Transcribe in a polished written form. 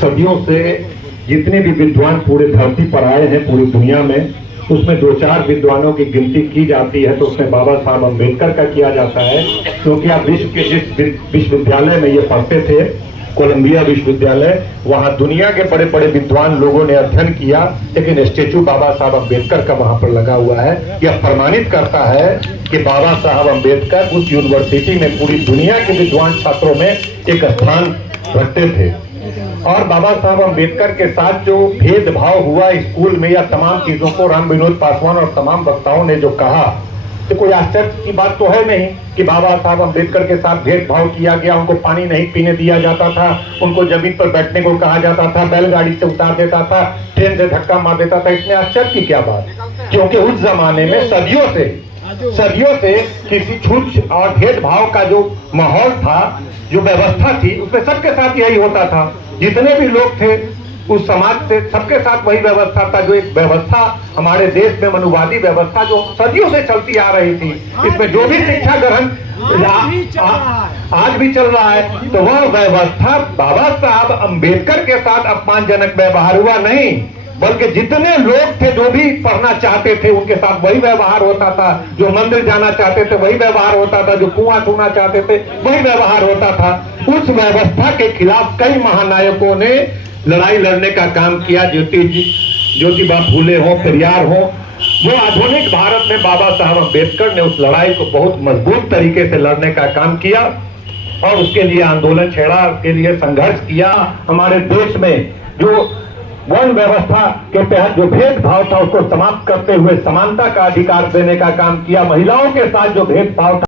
सदियों से जितने भी विद्वान पूरे धरती पर आए हैं पूरी दुनिया में, उसमें दो चार विद्वानों की गिनती की जाती है तो उसमें बाबा साहब अम्बेडकर का किया जाता है। क्योंकि आप विश्व के जिस विश्वविद्यालय में ये पढ़ते थे, कोलंबिया विश्वविद्यालय, वहां दुनिया के बड़े बड़े विद्वान लोगों ने अध्ययन किया, लेकिन स्टेचू बाबा साहब अम्बेडकर का वहां पर लगा हुआ है। यह प्रमाणित करता है कि बाबा साहब अम्बेडकर उस यूनिवर्सिटी में पूरी दुनिया के विद्वान छात्रों में एक स्थान रखते थे। और बाबा साहब अम्बेडकर के साथ जो भेदभाव हुआ स्कूल में, या तमाम चीजों को राम विनोद पासवान और तमाम वक्ताओं ने जो कहा, तो कोई आश्चर्य की बात तो है नहीं कि बाबा साहब अम्बेडकर के साथ भेदभाव किया गया। उनको पानी नहीं पीने दिया जाता था, उनको जमीन पर बैठने को कहा जाता था, बैलगाड़ी से उतार देता था, ट्रेन से धक्का मार देता था। इसमें आश्चर्य की क्या बात, क्योंकि उस जमाने में सदियों से किसी छूट और भेदभाव का जो माहौल था, जो व्यवस्था थी, उसमें सबके साथ यही होता था। जितने भी लोग थे उस समाज से, सबके साथ वही व्यवस्था था। जो एक व्यवस्था हमारे देश में मनुवादी व्यवस्था जो सदियों से चलती आ रही थी, इसमें जो भी शिक्षा ग्रहण आज भी चल रहा है, तो वह व्यवस्था बाबा साहब अम्बेडकर के साथ अपमानजनक व्यवहार हुआ नहीं, बल्कि जितने लोग थे जो भी पढ़ना चाहते थे उनके साथ वही व्यवहार होता था। जो मंदिर जाना चाहते थे वही व्यवहार होता था, जो कुआं छूना चाहते थे वही व्यवहार होता था। उस व्यवस्था के खिलाफ कई महानायकों ने लड़ाई लड़ने का काम किया। ज्योतिबा फूले हो, पेरियार हो, वो आधुनिक भारत में बाबा साहब अम्बेडकर ने उस लड़ाई को बहुत मजबूत तरीके से लड़ने का काम किया और उसके लिए आंदोलन छेड़ा, उसके लिए संघर्ष किया। हमारे देश में जो वर्ण व्यवस्था के तहत जो भेदभाव था उसको समाप्त करते हुए समानता का अधिकार देने का काम किया। महिलाओं के साथ जो भेदभाव था